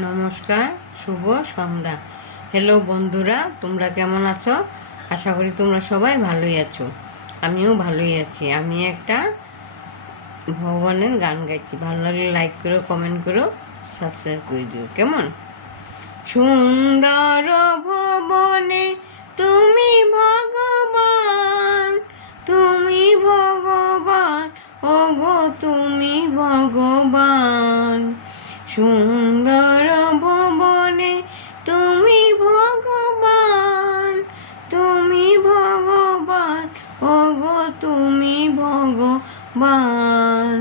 নমস্কার, শুভ সন্ধ্যা। হ্যালো বন্ধুরা, তোমরা কেমন আছো? আশা করি তোমরা সবাই ভালোই আছো। আমিও ভালোই আছি। আমি একটা ভগবানের গান গাইছি। ভালো লাগলে লাইক করো, কমেন্ট করো, সাবস্ক্রাইব করে দিও। কেমন? সুন্দর ভবনে তুমি ভগবান, তুমি ভগবান, ওগো তুমি ভগবান। সুন্দর ভবনে তুমি ভগবান, তুমি ভগবান, ওগো তুমি ভগবান।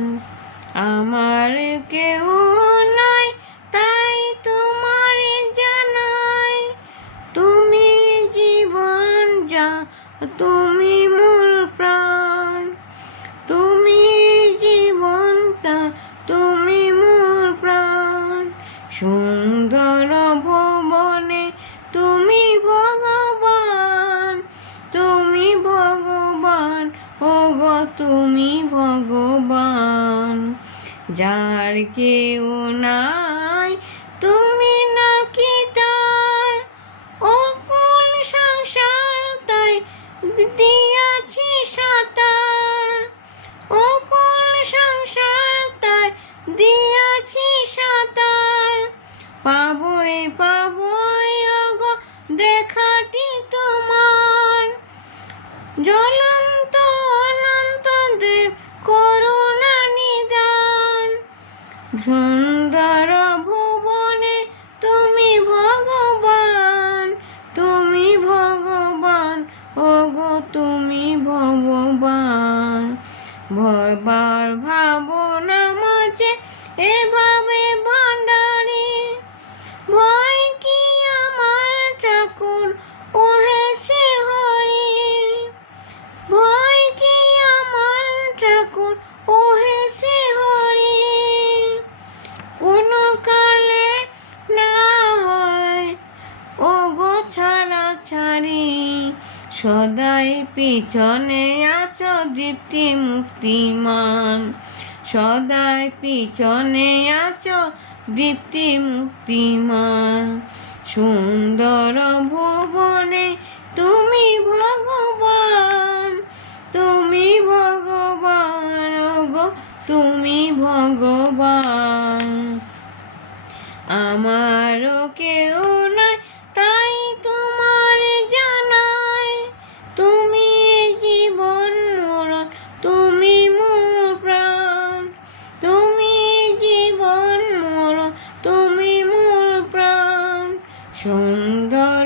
আমার কেউ নাই, তাই তোমার জানাই, তুমি জীবন যা, তুমি মূল প্রাণ, তুমি জীবনটা, তুমি মূল প্রাণ। সুন্দর ভুবনে তুমি ভগবান, তুমি ভগবান, ওগো তুমি ভগবান। যার কেউ নাই তুমি নাকি তার, অপন সংসার তাই দিয়াছি সাঁতার, অপন সংসার তাই দিয়াছি সাঁতার। পাবই পাবই ওগো দেখাটি তোমার, জ্বলন্ত অনন্ত দেব করুণা নিদান। সুন্দর ভুবনে তুমি ভগবান, তুমি ভগবান, ওগো তুমি ভগবান। ভয়বার ভাবনা মাঝে এভাবে ভান্ডারি, ভয় কি আমার ঠাকুর ওহে সে হরি, ভয় কি আমার ঠাকুর ওহে সে হরি। কোনো কালে না হয় ওগো ছাড়া ছাড়ি, সদাই পিছনে আছো দীপ্তি মুক্তিমান, সদাই পিছনে আছো দীপ্তি মুক্তিমান। সুন্দর ভুবনে তুমি ভগবান, তুমি ভগবান, ওগো তুমি ভগবান। আমারও কেউ নাই, তাই তোমার জানাই, তুমি জীবন মরণ, তুমি মোর প্রাণ, তুমি জীবন মরণ, তুমি মোর প্রাণ। সুন্দর